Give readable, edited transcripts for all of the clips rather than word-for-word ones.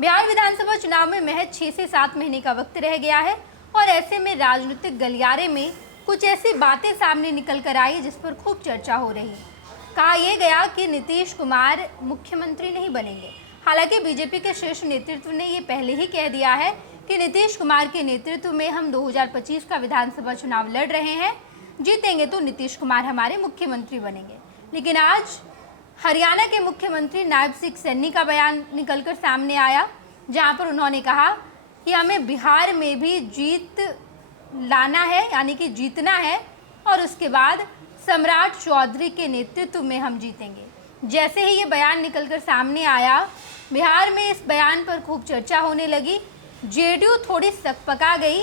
बिहार विधानसभा चुनाव में महज 6 से 7 महीने का वक्त रह गया है और ऐसे में राजनीतिक गलियारे में कुछ ऐसी बातें सामने निकल कर आई जिस पर खूब चर्चा हो रही है। कहा यह गया कि नीतीश कुमार मुख्यमंत्री नहीं बनेंगे। हालांकि बीजेपी के शीर्ष नेतृत्व ने ये पहले ही कह दिया है कि नीतीश कुमार के नेतृत्व में हम 2025 का विधानसभा चुनाव लड़ रहे हैं, जीतेंगे तो नीतीश कुमार हमारे मुख्यमंत्री बनेंगे। लेकिन आज हरियाणा के मुख्यमंत्री नायब सिंह सैनी का बयान निकलकर सामने आया, जहां पर उन्होंने कहा कि हमें बिहार में भी जीत लाना है, यानी कि जीतना है, और उसके बाद सम्राट चौधरी के नेतृत्व में हम जीतेंगे। जैसे ही ये बयान निकलकर सामने आया, बिहार में इस बयान पर खूब चर्चा होने लगी। जेडीयू थोड़ी सकपका गई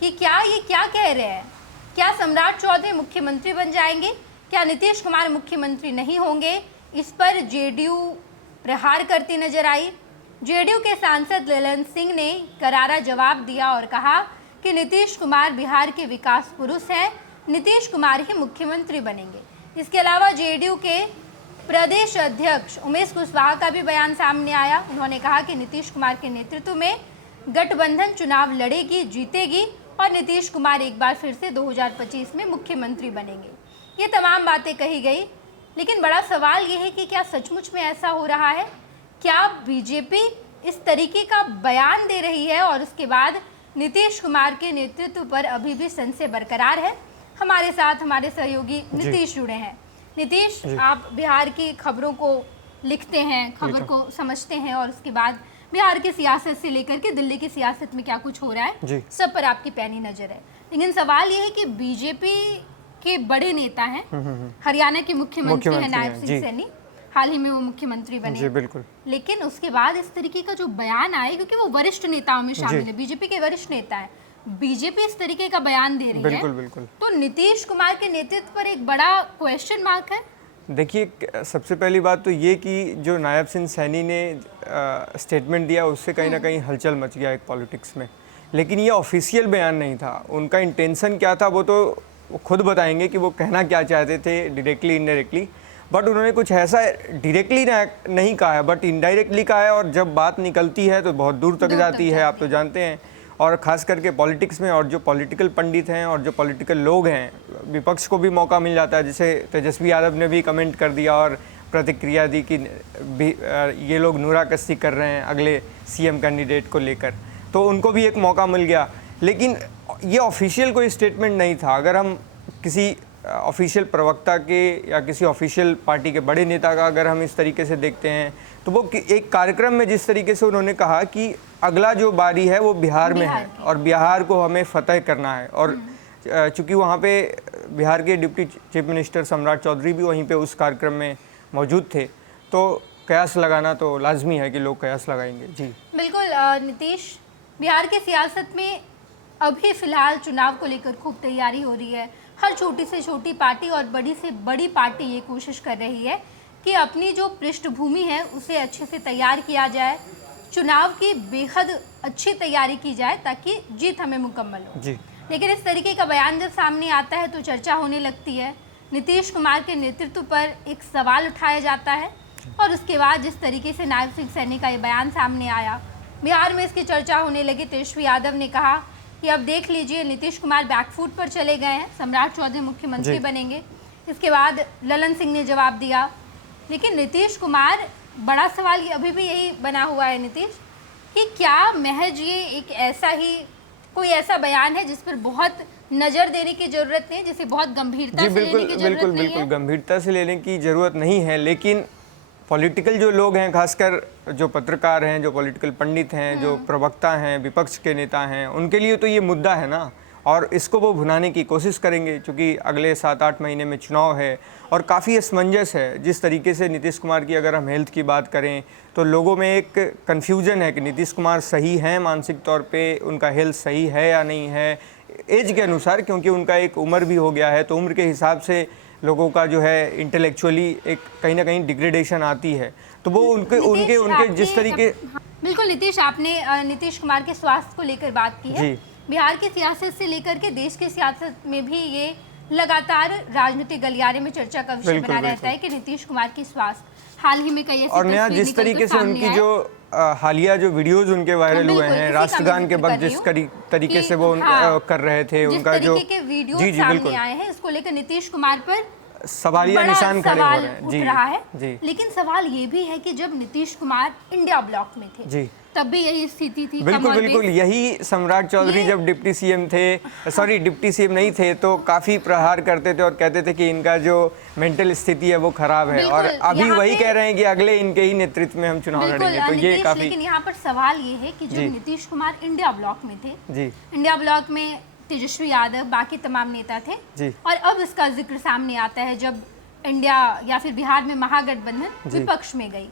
कि ये क्या कह रहे हैं, क्या सम्राट चौधरी मुख्यमंत्री बन जाएंगे, क्या नीतीश कुमार मुख्यमंत्री नहीं होंगे। इस पर जेडीयू प्रहार करती नजर आई। जेडीयू के सांसद ललन सिंह ने करारा जवाब दिया और कहा कि नीतीश कुमार बिहार के विकास पुरुष हैं, नीतीश कुमार ही मुख्यमंत्री बनेंगे। इसके अलावा जेडीयू के प्रदेश अध्यक्ष उमेश कुशवाहा का भी बयान सामने आया। उन्होंने कहा कि नीतीश कुमार के नेतृत्व में गठबंधन चुनाव लड़ेगी, जीतेगी और नीतीश कुमार एक बार फिर से 2025 में मुख्यमंत्री बनेंगे। ये तमाम बातें कही गई, लेकिन बड़ा सवाल ये है कि क्या सचमुच में ऐसा हो रहा है? क्या बीजेपी इस तरीके का बयान दे रही है और उसके बाद नीतीश कुमार के नेतृत्व पर अभी भी संशय बरकरार है? हमारे साथ हमारे सहयोगी नीतीश जुड़े हैं। नीतीश, आप बिहार की खबरों को लिखते हैं, खबर को समझते हैं और उसके बाद बिहार की सियासत से लेकर के दिल्ली की सियासत में क्या कुछ हो रहा है, सब पर आपकी पैनी नजर है। लेकिन सवाल ये है कि बीजेपी के बड़े नेता हैं, हरियाणा के मुख्यमंत्री हैं नायब सिंह सैनी, हाल ही में वो मुख्यमंत्री बने। बिल्कुल। लेकिन उसके बाद इस तरीके का जो बयान आए, क्योंकि वो वरिष्ठ नेताओं में शामिल है, बीजेपी के वरिष्ठ नेता है, बीजेपी इस तरीके का बयान दे रही है, बिल्कुल। तो नीतीश कुमार के नेतृत्व पर एक बड़ा क्वेश्चन मार्क है। देखिए, सबसे पहली बात तो ये कि जो नायब सिंह सैनी ने स्टेटमेंट दिया उससे कहीं ना कहीं हलचल मच गया एक पॉलिटिक्स में। लेकिन ये ऑफिशियल बयान नहीं था। उनका इंटेंशन क्या था वो तो वो खुद बताएंगे कि वो कहना क्या चाहते थे, डायरेक्टली इनडायरेक्टली। बट उन्होंने कुछ ऐसा डायरेक्टली नहीं कहा है, बट इनडायरेक्टली कहा है। और जब बात निकलती है तो बहुत दूर तक जाती है, आप तो जानते हैं। और ख़ास करके पॉलिटिक्स में, और जो पॉलिटिकल पंडित हैं और जो पॉलिटिकल लोग हैं, विपक्ष को भी मौका मिल जाता है। जैसे तेजस्वी यादव ने भी कमेंट कर दिया और प्रतिक्रिया दी कि ये लोग नूराकस्ती कर रहे हैं अगले सीएम कैंडिडेट को लेकर, तो उनको भी एक मौका मिल गया। लेकिन ये ऑफिशियल कोई स्टेटमेंट नहीं था। अगर हम किसी ऑफिशियल प्रवक्ता के या किसी ऑफिशियल पार्टी के बड़े नेता का अगर हम इस तरीके से देखते हैं, तो वो एक कार्यक्रम में जिस तरीके से उन्होंने कहा कि अगला जो बारी है वो बिहार में है और बिहार को हमें फतह करना है। और चूँकि वहाँ पे बिहार के डिप्टी चीफ मिनिस्टर सम्राट चौधरी भी वहीं पे उस कार्यक्रम में मौजूद थे, तो कयास लगाना तो लाजमी है कि लोग कयास लगाएंगे। जी बिल्कुल। नीतीश, बिहार की सियासत में अभी फ़िलहाल चुनाव को लेकर खूब तैयारी हो रही है। हर छोटी से छोटी पार्टी और बड़ी से बड़ी पार्टी ये कोशिश कर रही है कि अपनी जो पृष्ठभूमि है उसे अच्छे से तैयार किया जाए, चुनाव की बेहद अच्छी तैयारी की जाए ताकि जीत हमें मुकम्मल हो। जी। लेकिन इस तरीके का बयान जब सामने आता है तो चर्चा होने लगती है। नीतीश कुमार के नेतृत्व पर एक सवाल उठाया जाता है और उसके बाद जिस तरीके से नायब सिंह सैनी का ये बयान सामने आया, बिहार में इसकी चर्चा होने लगी। तेजस्वी यादव ने कहा कि अब देख लीजिए नीतीश कुमार बैकफुट पर चले गए हैं, सम्राट चौधरी मुख्यमंत्री बनेंगे। इसके बाद ललन सिंह ने जवाब दिया। लेकिन नीतीश कुमार, बड़ा सवाल ये अभी भी यही बना हुआ है नीतीश, कि क्या महज ये एक ऐसा ही कोई ऐसा बयान है जिस पर बहुत नज़र देने की ज़रूरत नहीं है, जिसे बहुत गंभीरता से लेने की ज़रूरत नहीं है? बिल्कुल गंभीरता से लेने की ज़रूरत नहीं है। लेकिन पॉलिटिकल जो लोग हैं, खासकर जो पत्रकार हैं, जो पॉलिटिकल पंडित हैं, जो प्रवक्ता हैं, विपक्ष के नेता हैं, उनके लिए तो ये मुद्दा है ना। और इसको वो भुनाने की कोशिश करेंगे, क्योंकि अगले 7-8 महीने में चुनाव है और काफ़ी असमंजस है। जिस तरीके से नीतीश कुमार की अगर हम हेल्थ की बात करें तो लोगों में एक कन्फ्यूजन है कि नीतीश कुमार सही हैं मानसिक तौर पे, उनका हेल्थ सही है या नहीं है एज के अनुसार, क्योंकि उनका एक उम्र भी हो गया है। तो उम्र के हिसाब से लोगों का जो है इंटेलेक्चुअली एक कहीं ना कहीं डिग्रेडेशन आती है। तो वो उनके जिस तरीके। बिल्कुल नीतीश, आपने नीतीश कुमार के स्वास्थ्य को लेकर बात की है। बिहार की सियासत से लेकर के देश की सियासत में भी ये लगातार राजनीतिक गलियारे में चर्चा का विषय बना रहता है कि नीतीश कुमार की स्वास्थ्य हाल ही में कई ऐसी और नया जिस तरीके से उनकी जो हालिया जो वीडियोस उनके वायरल हुए बिल्कुल, हैं इसी का राष्ट्रगान मैं के जिक्र वक्त कर रही जिस हूँ तरीके कि से वो कर रहे थे, जिस उनका जो तरीके के वीडियो जी जी सामने बिल्कुल आए हैं, इसको लेकर नीतीश कुमार पर सवालिया बड़ा निशान खड़े हो सवाल रहे हैं। उठ जी रहा है। जी लेकिन सवाल ये भी है कि जब नीतीश कुमार इंडिया ब्लॉक में थे जी तब भी यही स्थिति थी। बिल्कुल कमर बिल्कुल, बेस। यही सम्राट चौधरी ये- जब डिप्टी सीएम थे, सॉरी डिप्टी सीएम नहीं थे, तो काफ़ी प्रहार करते थे और कहते थे कि इनका जो मेंटल स्थिति है वो खराब है, और बिल्कुल, अभी यहाँ वही पे- कह रहे हैं कि अगले इनके ही नेतृत्व में हम चुनाव बिल्कुल लड़ेंगे, तो ये नीतीश, काफ़ी लेकिन यहाँ पर सवाल ये है कि जी। जब नीतीश कुमार इंडिया ब्लॉक में थे, जी इंडिया ब्लॉक में तेजस्वी यादव बाकी तमाम नेता थे, जी और अब इसका जिक्र सामने आता है जब इंडिया या फिर बिहार में महागठबंधन जी। विपक्ष में गई,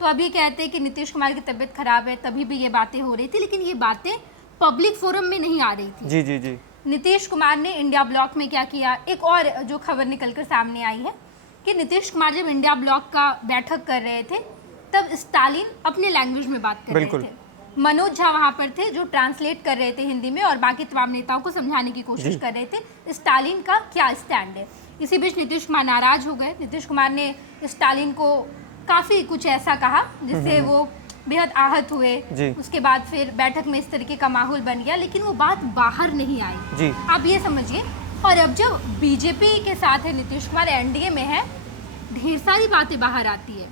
तो अब ये कहते हैं कि नीतीश कुमार की तबीयत खराब है, तभी भी ये बातें हो रही थी, लेकिन ये बातें पब्लिक फोरम में नहीं आ रही थी। जी जी जी नीतीश कुमार ने इंडिया ब्लॉक में क्या किया, एक और जो खबर निकलकर सामने आई है कि नीतीश कुमार जब इंडिया ब्लॉक का बैठक कर रहे थे तब स्टालिन अपने लैंग्वेज में बात कर बिल्कुल। रहे थे, मनोज झा वहाँ पर थे जो ट्रांसलेट कर रहे थे हिंदी में और बाकी तमाम नेताओं को समझाने की कोशिश जी। कर रहे थे स्टालिन का क्या स्टैंड है। इसी बीच नीतीश कुमार नाराज हो गए। नीतीश कुमार ने स्टालिन को काफ़ी कुछ ऐसा कहा जिससे वो बेहद आहत हुए। जी। उसके बाद फिर बैठक में इस तरीके का माहौल बन गया, लेकिन वो बात बाहर नहीं आई। जी आप ये समझिए। और अब जब बीजेपी के साथ है, नीतीश कुमार एनडीए में है, ढेर सारी बातें बाहर आती है।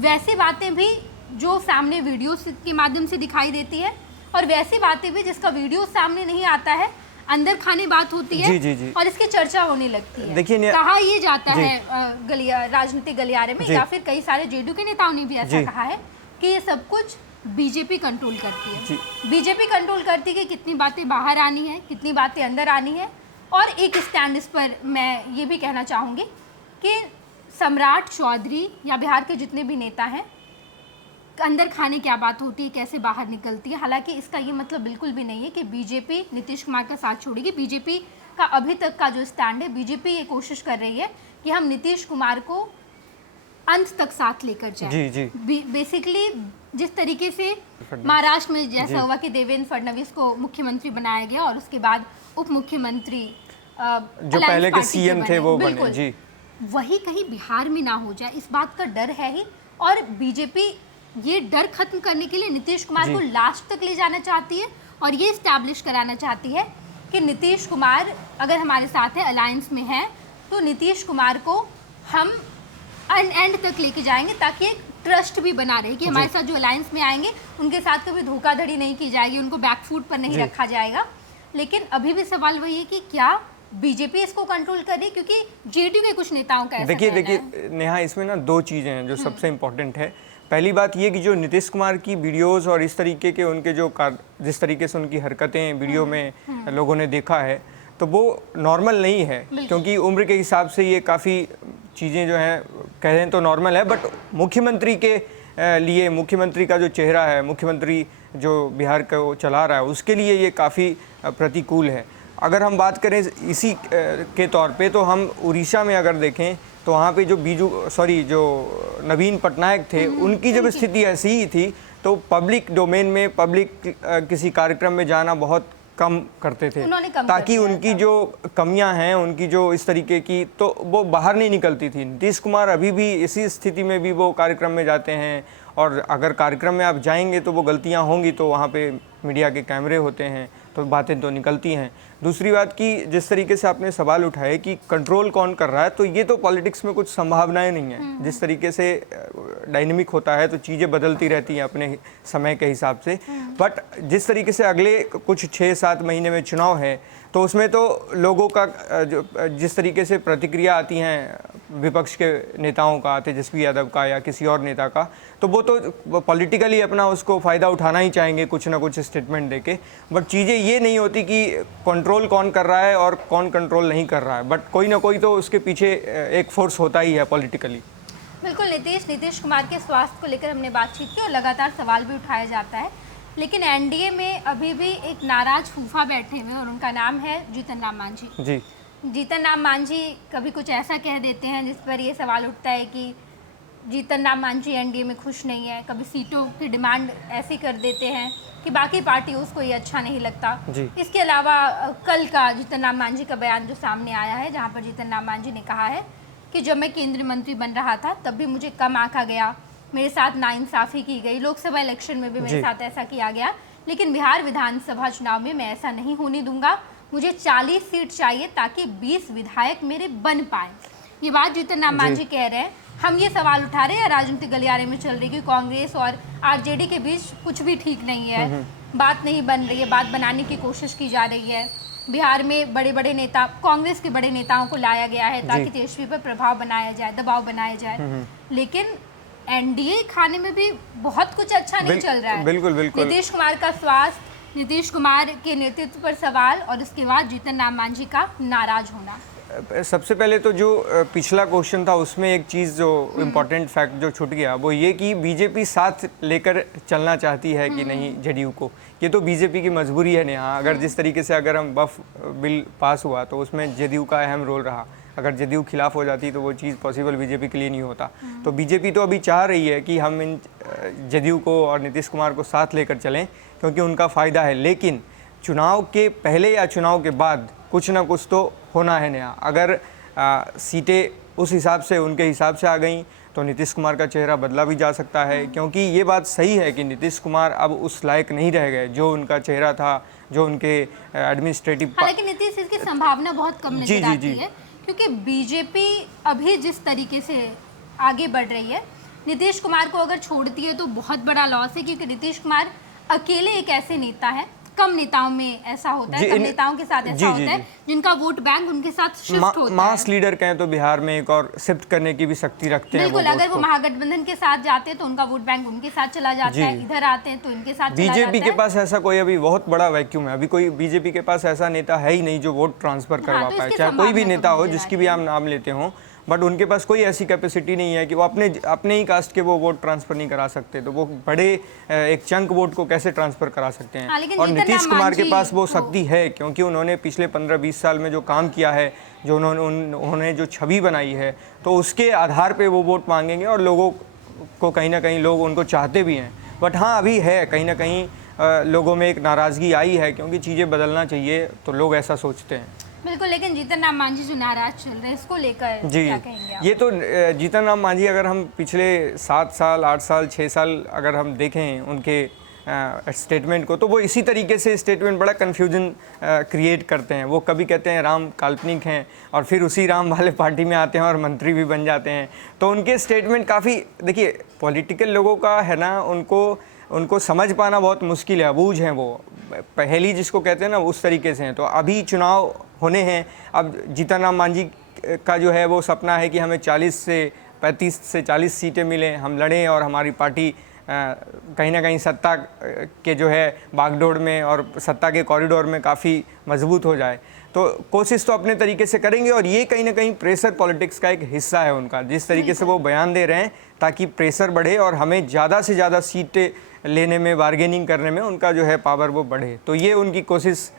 वैसी बातें भी जो सामने वीडियो के माध्यम से दिखाई देती है, और वैसी बातें भी जिसका वीडियो सामने नहीं आता है, अंदर खाने बात होती है। जी, जी, जी। और इसकी चर्चा होने लगती है। देखिए कहा ये जाता जी। है राजनीतिक गलियारे में, जी। या फिर कई सारे जेडीयू के नेताओं ने भी ऐसा जी। कहा है कि ये सब कुछ बीजेपी कंट्रोल करती है। जी। बीजेपी कंट्रोल करती है कि कितनी बातें बाहर आनी है, कितनी बातें अंदर आनी है। और एक स्टैंड इस पर मैं ये भी कहना चाहूँगी कि सम्राट चौधरी या बिहार के जितने भी नेता हैं, अंदर खाने क्या बात होती है, कैसे बाहर निकलती है। हालांकि इसका ये मतलब बिल्कुल भी नहीं है कि बीजेपी नीतीश कुमार का साथ छोड़ेगी। बीजेपी का अभी तक का जो स्टैंड है, बीजेपी ये कोशिश कर रही है कि हम नीतीश कुमार को अंत तक साथ लेकर जाएं। जी जी बेसिकली जिस तरीके से महाराष्ट्र में जैसा हुआ कि देवेंद्र फडणवीस को मुख्यमंत्री बनाया गया और उसके बाद उप मुख्यमंत्री जो पहले के सीएम थे वो बने। बिल्कुल। जी वही कहीं बिहार में ना हो जाए, इस बात का डर है ही। और बीजेपी ये डर खत्म करने के लिए नीतीश कुमार जी। को लास्ट तक ले जाना चाहती है और ये इस्टेब्लिश कराना चाहती है कि नीतीश कुमार अगर हमारे साथ है, अलायंस में है, तो नीतीश कुमार को हम एंड तक लेके जाएंगे, ताकि एक ट्रस्ट भी बना रहे कि हमारे साथ जो अलायंस में आएंगे उनके साथ कभी धोखाधड़ी नहीं की जाएगी, उनको बैकफुट पर नहीं जी। रखा जाएगा। लेकिन अभी भी सवाल वही है कि क्या बीजेपी इसको कंट्रोल कर रही, क्योंकि जेडीयू के कुछ नेताओं का ऐसा देखिए कहना है। देखिए नेहा, इसमें ना दो चीज़ें हैं जो सबसे इम्पोर्टेंट है। पहली बात ये कि जो नीतीश कुमार की वीडियोस और इस तरीके के उनके जो जिस तरीके से उनकी हरकतें वीडियो में लोगों ने देखा है, तो वो नॉर्मल नहीं है, क्योंकि उम्र के हिसाब से ये काफ़ी चीज़ें जो हैं कह रहे हैं तो नॉर्मल है, बट मुख्यमंत्री के लिए, मुख्यमंत्री का जो चेहरा है, मुख्यमंत्री जो बिहार को चला रहा है, उसके लिए ये काफ़ी प्रतिकूल है। अगर हम बात करें इसी के तौर पे, तो हम उड़ीसा में अगर देखें तो वहाँ पे जो जो नवीन पटनायक थे, उनकी जब स्थिति ऐसी ही थी, तो पब्लिक डोमेन में, पब्लिक किसी कार्यक्रम में जाना बहुत कम करते थे, उन्होंने कम कर ताकि दिया उनकी जो कमियां हैं, उनकी जो इस तरीके की, तो वो बाहर नहीं निकलती थी। नीतीश कुमार अभी भी इसी स्थिति में भी वो कार्यक्रम में जाते हैं, और अगर कार्यक्रम में आप जाएंगे तो वो गलतियां होंगी, तो वहाँ पे मीडिया के कैमरे होते हैं, तो बातें तो निकलती हैं। दूसरी बात कि जिस तरीके से आपने सवाल उठाए कि कंट्रोल कौन कर रहा है, तो ये तो पॉलिटिक्स में कुछ संभावनाएं नहीं है। जिस तरीके से डायनेमिक होता है तो चीज़ें बदलती रहती हैं अपने समय के हिसाब से, बट जिस तरीके से अगले कुछ 6-7 महीने में चुनाव है, तो उसमें तो लोगों का जिस तरीके से प्रतिक्रिया आती हैं विपक्ष के नेताओं का, तेजस्वी यादव का या किसी और नेता का, तो वो तो पॉलिटिकली अपना उसको फ़ायदा उठाना ही चाहेंगे, कुछ ना कुछ स्टेटमेंट देके। बट चीज़ें ये नहीं होती कि कंट्रोल कौन कर रहा है और कौन कंट्रोल नहीं कर रहा है, बट कोई ना कोई तो उसके पीछे एक फोर्स होता ही है पॉलिटिकली। बिल्कुल। नीतीश कुमार के स्वास्थ्य को लेकर हमने बातचीत की और लगातार सवाल भी उठाया जाता है, लेकिन एनडीए में अभी भी एक नाराज फूफा बैठे हुए हैं और उनका नाम है जीतन राम मांझी। जी। जीतन राम मांझी कभी कुछ ऐसा कह देते हैं जिस पर ये सवाल उठता है कि जीतन राम मांझी एनडीए में खुश नहीं है। कभी सीटों की डिमांड ऐसी कर देते हैं कि बाकी पार्टी उसको ये अच्छा नहीं लगता। जी। इसके अलावा कल का जीतन राम मांझी का बयान जो सामने आया है, जहाँ पर जीतन राम मांझी ने कहा है कि जब मैं केंद्रीय मंत्री बन रहा था तब भी मुझे कम आंका गया, मेरे साथ नाइंसाफ़ी की गई, लोकसभा इलेक्शन में भी मेरे जी। साथ ऐसा किया गया, लेकिन बिहार विधानसभा चुनाव में मैं ऐसा नहीं होने दूंगा। मुझे 40 सीट चाहिए ताकि 20 विधायक मेरे बन पाए। ये बात जीतन राम मांझी कह रहे हैं। हम ये सवाल उठा रहे हैं, राजनीतिक गलियारे में चल रही कि कांग्रेस और आरजेडी के बीच कुछ भी ठीक नहीं है, बात नहीं बन रही है, बात बनाने की कोशिश की जा रही है। बिहार में बड़े बड़े नेता, कांग्रेस के बड़े नेताओं को लाया गया है ताकि तेजस्वी पर प्रभाव बनाया जाए, दबाव बनाया जाए, लेकिन एनडीए खाने में भी बहुत कुछ अच्छा नहीं चल रहा है। बिल्कुल बिल्कुल। नीतीश कुमार का स्वास्थ्य, नीतीश कुमार के नेतृत्व पर सवाल, और उसके बाद जीतन राम मांझी का नाराज होना। सबसे पहले तो जो पिछला क्वेश्चन था उसमें एक चीज़ जो इम्पोर्टेंट फैक्ट जो छूट गया वो ये कि बीजेपी साथ लेकर चलना चाहती है कि नहीं जेडीयू को। ये तो बीजेपी की मजबूरी है नेहा। अगर जिस तरीके से अगर हम वक्फ बिल पास हुआ तो उसमें जेडीयू का अहम रोल रहा। अगर जेडीयू खिलाफ हो जाती तो वो चीज़ पॉसिबल बीजेपी के लिए नहीं होता। तो बीजेपी तो अभी चाह रही है कि हम इन जेडीयू को और नीतीश कुमार को साथ लेकर चलें क्योंकि उनका फ़ायदा है, लेकिन चुनाव के पहले या चुनाव के बाद कुछ ना कुछ तो होना है नया। अगर सीटें उस हिसाब से उनके हिसाब से आ गई तो नीतीश कुमार का चेहरा बदला भी जा सकता है, क्योंकि ये बात सही है कि नीतीश कुमार अब उस लायक नहीं रह गए जो उनका चेहरा था, जो उनके एडमिनिस्ट्रेटिव। हालांकि नीतीश इसकी संभावना बहुत कम नजर आती है, क्योंकि बीजेपी अभी जिस तरीके से आगे बढ़ रही है, नीतीश कुमार को अगर छोड़ती है तो बहुत बड़ा लॉस है, क्योंकि नीतीश कुमार अकेले एक ऐसे नेता है, कम नेताओं में ऐसा होता है, कम नेताओं के साथ ऐसा होता है जिनका वोट बैंक उनके साथ शिफ्ट होता है। मास लीडर कहें तो बिहार में एक और शिफ्ट करने की भी शक्ति रखते हैं। बिल्कुल, अगर वो महागठबंधन के साथ जाते हैं तो उनका वोट बैंक उनके साथ चला जाता है, इधर आते हैं तो इनके साथ चला जाता है। बीजेपी के पास ऐसा कोई अभी बहुत बड़ा वैक्यूम है। अभी कोई बीजेपी के पास ऐसा नेता है ही नहीं जो वोट ट्रांसफर करवा पाए, चाहे कोई भी नेता हो जिसकी भी आप नाम लेते हो, बट उनके पास कोई ऐसी कैपेसिटी नहीं है कि वो अपने ही कास्ट के वो वोट ट्रांसफर नहीं करा सकते। तो वो बड़े एक चंक वोट को कैसे ट्रांसफर करा सकते हैं। और नीतीश कुमार के पास वो शक्ति है, क्योंकि उन्होंने पिछले 15-20 साल में जो काम किया है, जो उन्होंने जो छवि बनाई है, तो उसके आधार पे वो वोट मांगेंगे और लोगों को कहीं ना कहीं लोग उनको चाहते भी हैं। बट हाँ, अभी है कहीं ना कहीं लोगों में एक नाराज़गी आई है, क्योंकि चीज़ें बदलना चाहिए, तो लोग ऐसा सोचते हैं। बिल्कुल, लेकिन जीतन राम मांझी जो नाराज चल रहे हैं, इसको लेकर क्या कहेंगे आप? ये तो जीतन राम मांझी, अगर हम पिछले 7 साल 8 साल 6 साल अगर हम देखें उनके स्टेटमेंट को, तो वो इसी तरीके से स्टेटमेंट बड़ा कन्फ्यूजन क्रिएट करते हैं। वो कभी कहते हैं राम काल्पनिक हैं और फिर उसी राम वाले पार्टी में आते हैं और मंत्री भी बन जाते हैं। तो उनके स्टेटमेंट काफ़ी, देखिए पॉलिटिकल लोगों का है ना, उनको समझ पाना बहुत मुश्किल है, अबूझ हैं वो, पहेली जिसको कहते हैं ना, उस तरीके से हैं। तो अभी चुनाव होने हैं। अब जीतन राम मांझी का जो है वो सपना है कि हमें 35 से 40 सीटें मिलें, हम लड़ें और हमारी पार्टी कहीं ना कहीं सत्ता के जो है बागडोर में और सत्ता के कॉरिडोर में काफ़ी मजबूत हो जाए। तो कोशिश तो अपने तरीके से करेंगे, और ये कहीं ना कहीं प्रेशर पॉलिटिक्स का एक हिस्सा है उनका, जिस तरीके से वो बयान दे रहे हैं ताकि प्रेशर बढ़े और हमें ज़्यादा से ज़्यादा सीटें लेने में, बार्गेनिंग करने में उनका जो है पावर वो बढ़े। तो ये उनकी कोशिश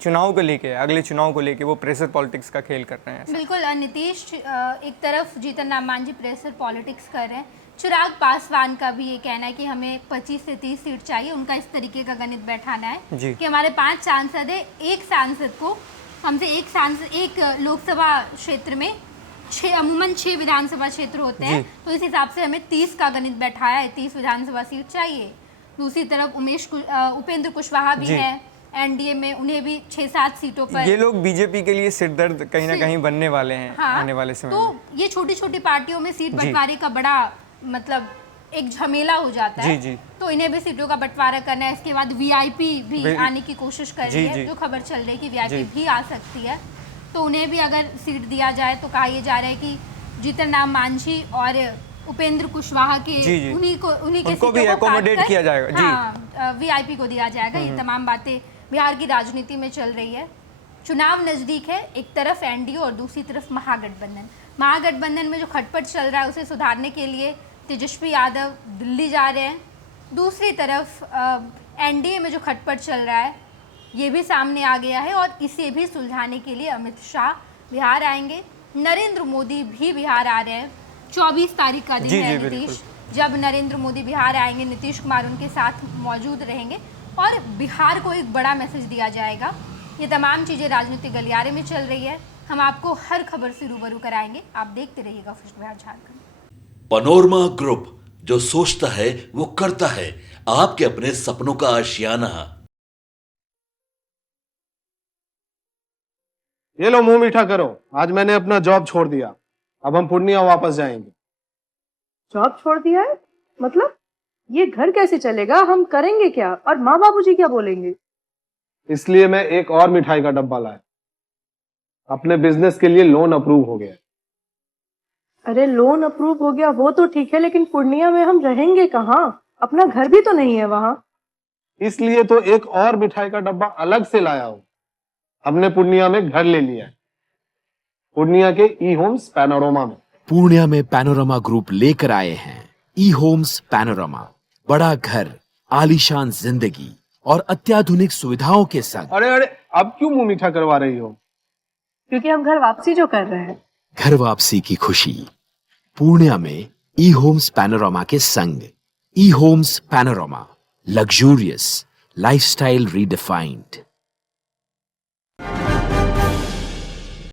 चुनाव को लेके, अगले चुनाव को लेके वो प्रेशर पॉलिटिक्स का खेल कर रहे हैं। बिल्कुल, नीतीश एक तरफ जीतन राम मांझी प्रेशर पॉलिटिक्स कर रहे हैं, चिराग पासवान का भी ये कहना है कि हमें 25 से 30 सीट चाहिए। उनका इस तरीके का गणित बैठाना है कि हमारे 5 सांसद है, एक सांसद को हमसे एक लोकसभा क्षेत्र में अमूमन 6 विधानसभा क्षेत्र होते हैं, तो इस हिसाब से हमें 30 का गणित बैठाया है, 30 विधानसभा सीट चाहिए। दूसरी तरफ उपेंद्र कुशवाहा भी है एनडीए में, उन्हें भी 6-7 सीटों पर। ये लोग बीजेपी के लिए सिरदर्द कहीं ना कहीं बनने वाले हैं आने वाले समय में। तो ये छोटी छोटी पार्टियों में सीट बंटवारे का बड़ा मतलब एक झमेला हो जाता है। तो इन्हें भी सीटों का बंटवारा करना है। इसके बाद वीआईपी भी आने की कोशिश कर रही है, जो खबर चल रही है कि वीआईपी भी आ सकती है, तो उन्हें भी अगर सीट दिया जाए तो कहा यह जा रहा है कि जीतन राम मांझी और उपेंद्र कुशवाहा के उन्हीं के सीटों को एकोमोडेट किया जाएगा। हाँ, वीआईपी को दिया जाएगा। ये तमाम बातें बिहार की राजनीति में चल रही है। चुनाव नज़दीक है, एक तरफ एनडीए और दूसरी तरफ महागठबंधन में जो खटपट चल रहा है उसे सुधारने के लिए तेजस्वी यादव दिल्ली जा रहे हैं। दूसरी तरफ एनडीए में जो खटपट चल रहा है ये भी सामने आ गया है, और इसे भी सुलझाने के लिए अमित शाह बिहार आएंगे। नरेंद्र मोदी भी बिहार आ रहे हैं। 24 तारीख का दिन है नीतीश, जब नरेंद्र मोदी बिहार आएंगे, नीतीश कुमार उनके साथ मौजूद रहेंगे और बिहार को एक बड़ा मैसेज दिया जाएगा। ये तमाम चीज़ें राजनीतिक गलियारे में चल रही है। हम आपको हर खबर से रूबरू कराएंगे। आप देखते रहिएगा first Bihar Jharkhand. Panorama group, जो सोचता है वो करता है। आपके अपने सपनों का आशियाना। ये लो मुंह मीठा करो, आज मैंने अपना जॉब छोड़ दिया। अब हम पूर्णिया वापस जाएंगे। जॉब छोड़ दिया है? मतलब ये घर कैसे चलेगा? हम करेंगे क्या? और माँ बाबूजी क्या बोलेंगे? इसलिए मैं एक और मिठाई का डब्बा लाया। अपने बिजनेस के लिए लोन अप्रूव हो गया। अरे लोन अप्रूव हो गया वो तो ठीक है, लेकिन पूर्णिया में हम रहेंगे कहाँ? अपना घर भी तो नहीं है वहाँ। इसलिए तो एक और मिठाई का डब्बा अलग से लाया हूँ। हमने पूर्णिया में घर ले लिया है, पूर्णिया के ई होम्स पैनोरमा में। पूर्णिया में पैनोरमा ग्रुप लेकर आए हैं ई होम्स पैनोरमा। बड़ा घर, आलीशान जिंदगी और अत्याधुनिक सुविधाओं के संग। अरे अरे, अब क्यों मुंह मीठा करवा रही हो? क्योंकि हम घर वापसी जो कर रहे हैं। घर वापसी की खुशी पूर्णिया में ई होम्स पैनोरमा के संग। E homes panorama, luxurious lifestyle redefined.